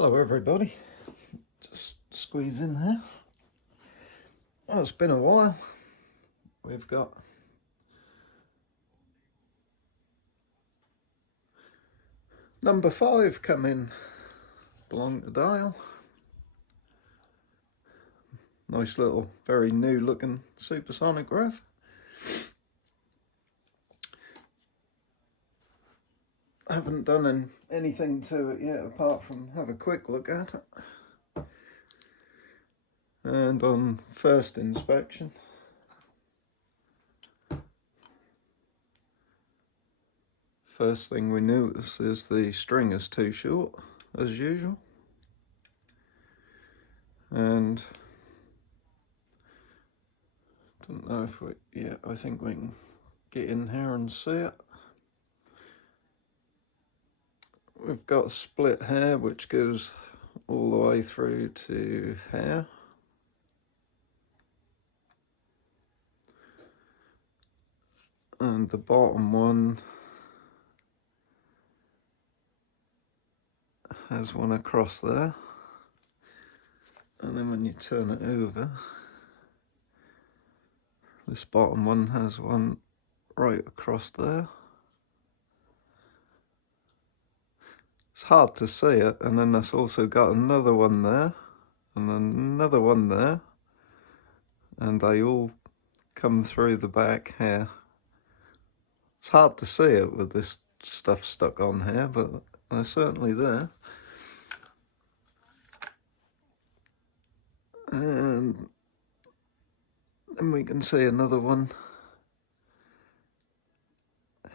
Hello everybody, just squeeze in here. Well, it's been a while. We've got number 5 coming along the dial. Nice little, very new looking Supersonic rev. I haven't done anything to it yet apart from have a quick look at it. And on first inspection, first thing we notice is the string is too short, as usual. And don't know if I think we can get in here and see it. We've got split hair which goes all the way through to hair. And the bottom one has one across there. And then when you turn it over, this bottom one has one right across there. It's hard to see it, and then that's also got another one there, and another one there, and they all come through the back here. It's hard to see it with this stuff stuck on here, but they're certainly there. And then we can see another one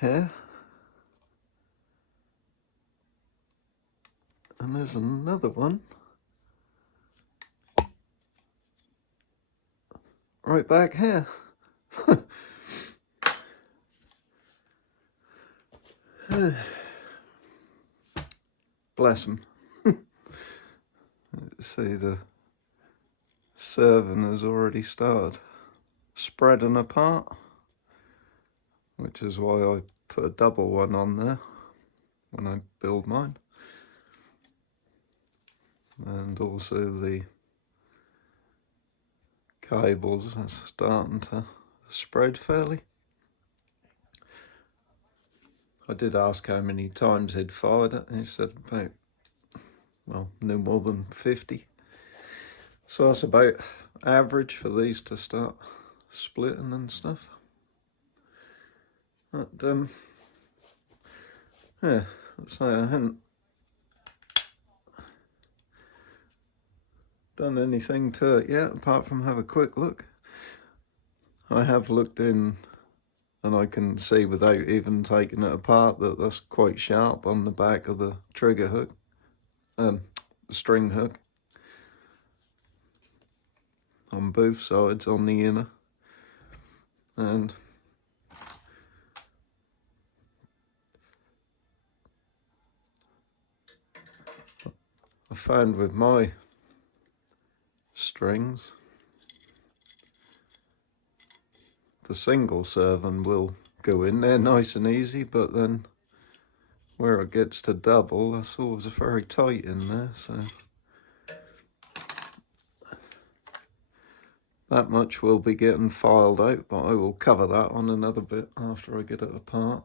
here. And there's another one right back here. Bless them. See, the serving has already started spreading apart, which is why I put a double one on there when I build mine. And also the cables are starting to spread fairly. I did ask how many times he'd fired it, and he said about, well, no more than 50. So that's about average for these to start splitting and stuff. But yeah, let's say I hadn't done anything to it yet apart from have a quick look. I have looked in and I can see without even taking it apart that that's quite sharp on the back of the trigger hook, the string hook, on both sides on the inner. And I found with my strings, the single serving will go in there nice and easy, but then where it gets to double, that's always very tight in there, so that much will be getting filed out, but I will cover that on another bit after I get it apart.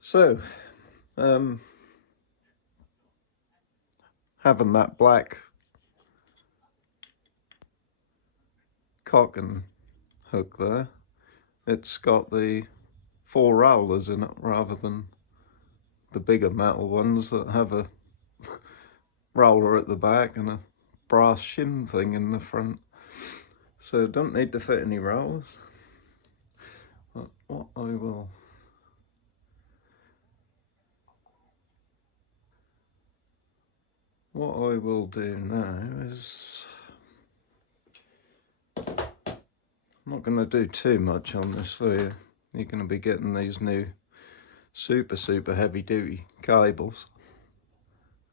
So having that black cocking hook there, it's got the 4 rollers in it rather than the bigger metal ones that have a roller at the back and a brass shim thing in the front. So don't need to fit any rollers. But what I will do now is, I'm not going to do too much on this for you. You're going to be getting these new super heavy duty cables,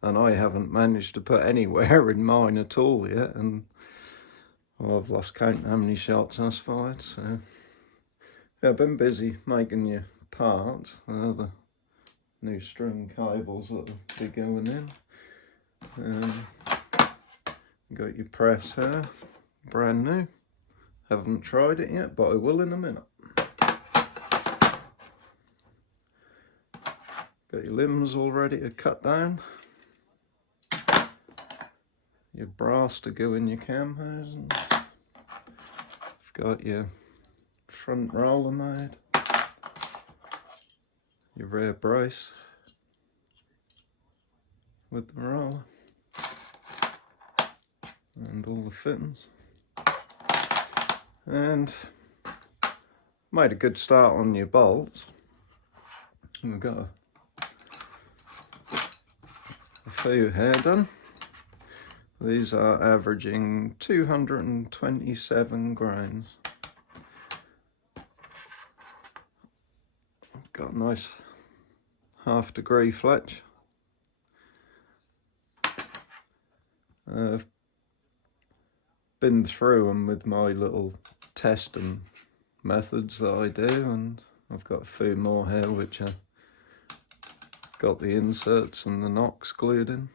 and I haven't managed to put anywhere in mine at all yet, and well, I've lost count how many shots I've fired. So yeah, I've been busy making your parts. The new string cables that will be going in. You got your press here, brand new. Haven't tried it yet, but I will in a minute. Got your limbs all ready to cut down. Your brass to go in your cam housing. You've got your front roller made. Your rear brace with the roller. And all the fittings. And made a good start on your bolts. We've got a few here done. These are averaging 227 grains. Got a nice 1/2 degree fletch. I've been through them with my little testing methods that I do, and I've got a few more here which I got the inserts and the nocks glued in.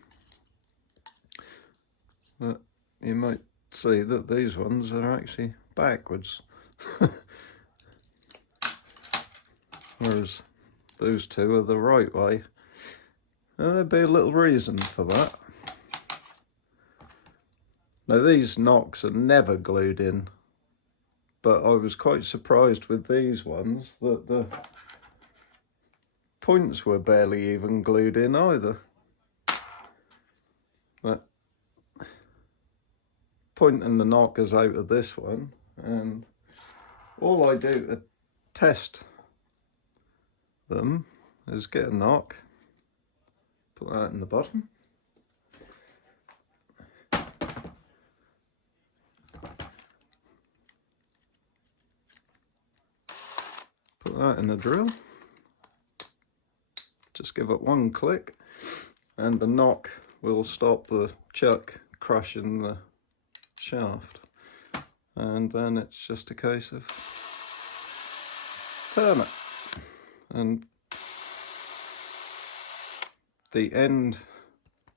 But you might see that these ones are actually backwards. Whereas those two are the right way. Now, there'd be a little reason for that. Now these nocks are never glued in, but I was quite surprised with these ones that the points were barely even glued in either. But pointing the knockers out of this one, and all I do to test them is get a knock, put that in the bottom, put that in a drill, just give it one click and the knock will stop the chuck crushing the shaft, and then it's just a case of turn it, and the end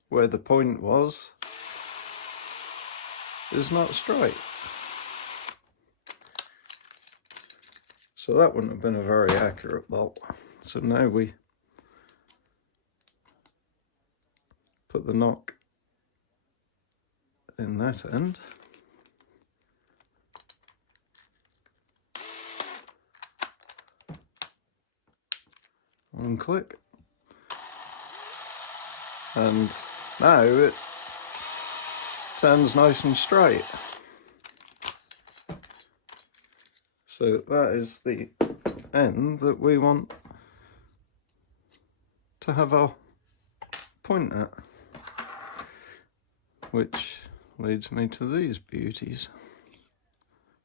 where the point was is not straight. So that wouldn't have been a very accurate bolt. So now we put the knock in that end. One click. And now it turns nice and straight. So that is the end that we want to have our point at, which leads me to these beauties.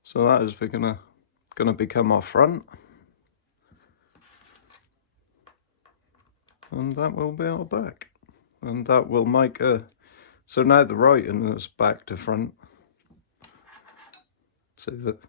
So that is gonna become our front, and that will be our back, and that will make a, so now the writing is back to front. So that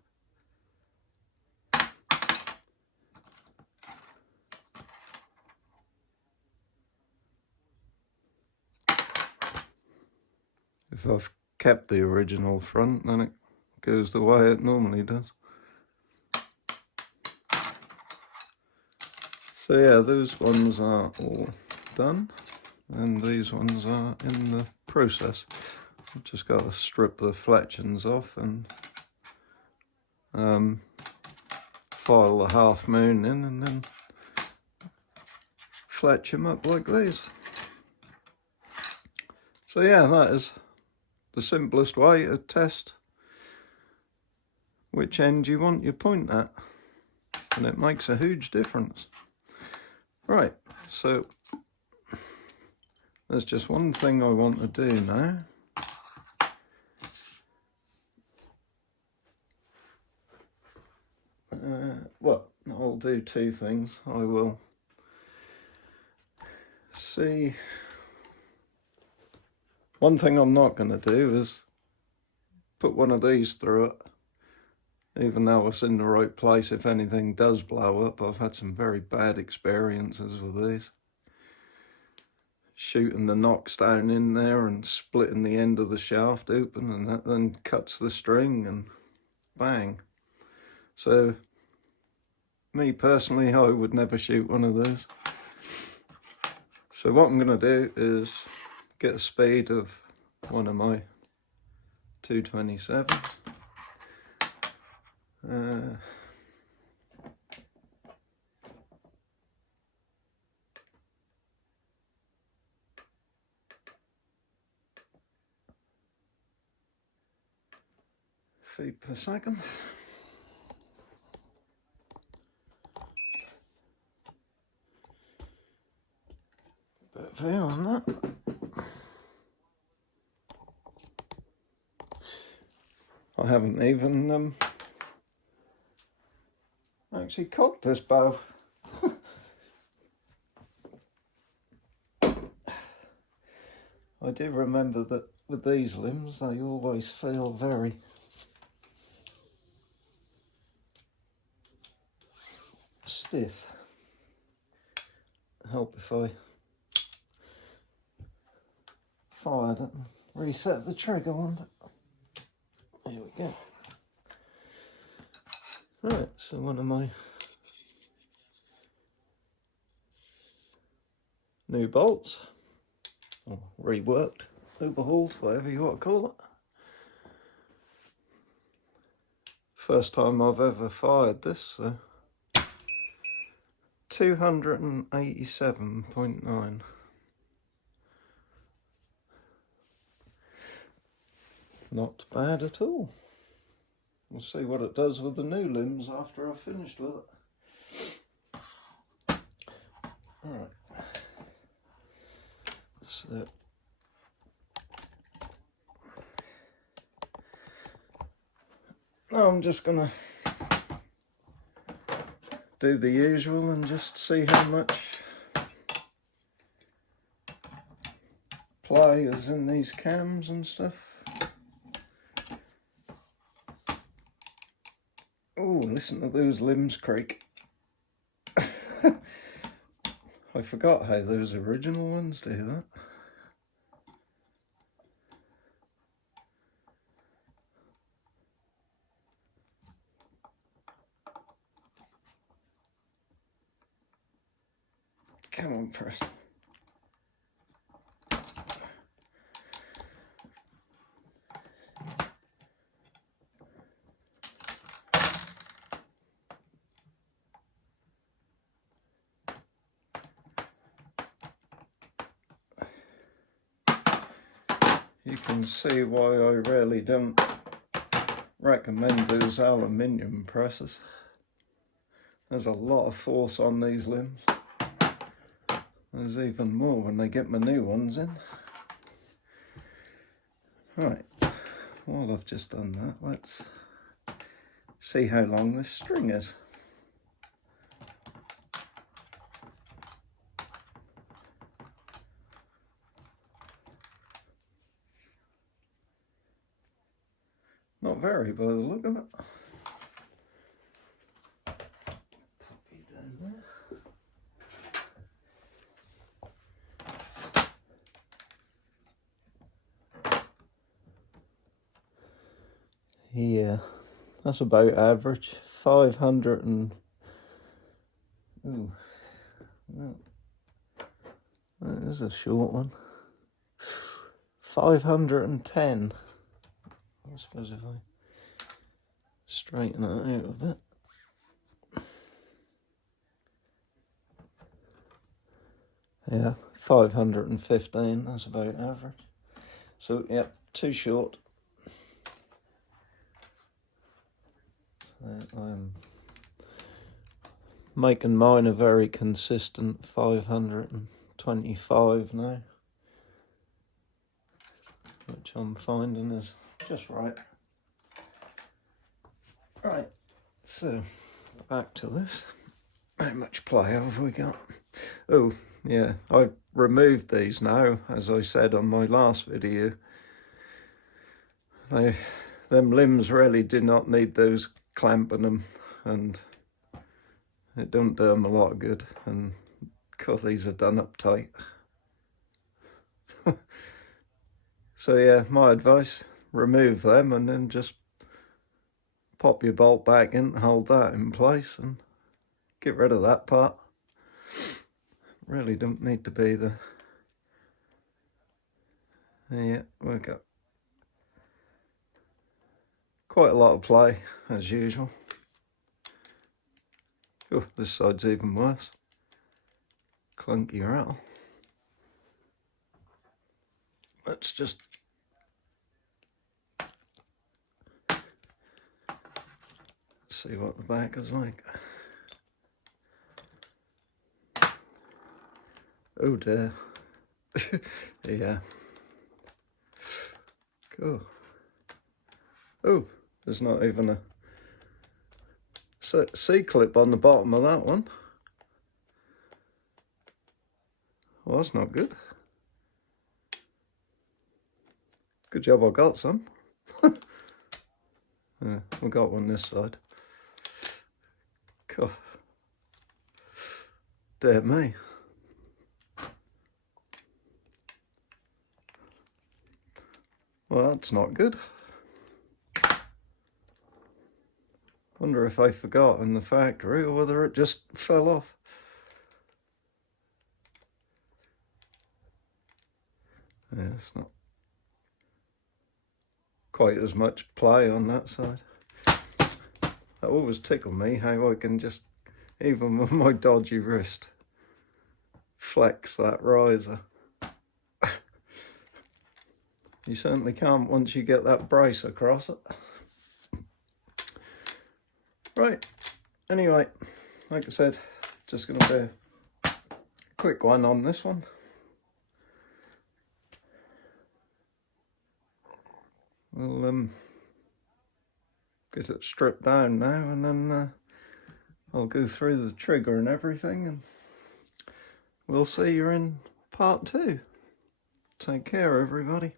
if I've kept the original front, then it goes the way it normally does. So yeah, those ones are all done, and these ones are in the process. I've just got to strip the fletchings off and file the half moon in, and then fletch them up like these. So yeah, that is the simplest way to test which end you want your point at, and it makes a huge difference. Right, so there's just one thing I want to do now. Well, I'll do two things. I will see. One thing I'm not going to do is put one of these through it, even though it's in the right place. If anything does blow up, I've had some very bad experiences with these. shooting the knocks down in there and splitting the end of the shaft open, and that then cuts the string and bang. So me personally, I would never shoot one of those. So what I'm going to do is get a speed of one of my 227s. Feet per second. Bit of view on that. I haven't even actually cocked this bow. I do remember that with these limbs they always feel very stiff. Help if I fired it and reset the trigger on it. Here we go. Right, so one of my new bolts, or reworked, overhauled, whatever you want to call it. First time I've ever fired this, so 287.9. Not bad at all. We'll see what it does with the new limbs after I've finished with it. Alright. So now I'm just gonna do the usual and just see how much play is in these cams and stuff. Oh, listen to those limbs creak. I forgot how those original ones do that. Come on, press. You can see why I really don't recommend those aluminium presses. There's a lot of force on these limbs. There's even more when they get my new ones in. Right, while I've just done that, let's see how long this string is. Not very by the look of it. Puppy down there. Yeah, that's about average. 500 and... Ooh, that is a short one. 510. I suppose if I straighten it out a bit. Yeah, 515, that's about average. So, yep, too short. I'm making mine a very consistent 525 now, which I'm finding is just right. Right, so back to this. How much play have we got? Oh, yeah, I've removed these now, as I said on my last video. Them limbs really do not need those clamping them, and it don't do them a lot of good, and because these are done up tight, So yeah, my advice, remove them and then just pop your bolt back in, hold that in place and get rid of that part. Really don't need to be there. Yeah, we've got quite a lot of play as usual. Oh, this side's even worse. Clunky rattle. Let's just see what the back is like. Oh dear. Yeah. Cool. Oh, there's not even a C-clip on the bottom of that one. Well, that's not good. Good job I got some. Yeah, we got one this side. God. Dear me. Well, that's not good. Wonder if they forgot in the factory or whether it just fell off. Yeah, it's not quite as much play on that side. That always tickled me how I can just, even with my dodgy wrist, flex that riser. You certainly can't once you get that brace across it. Right, anyway, like I said, just going to do a quick one on this one. We'll get it stripped down now, and then I'll go through the trigger and everything, and we'll see you in part 2. Take care, everybody.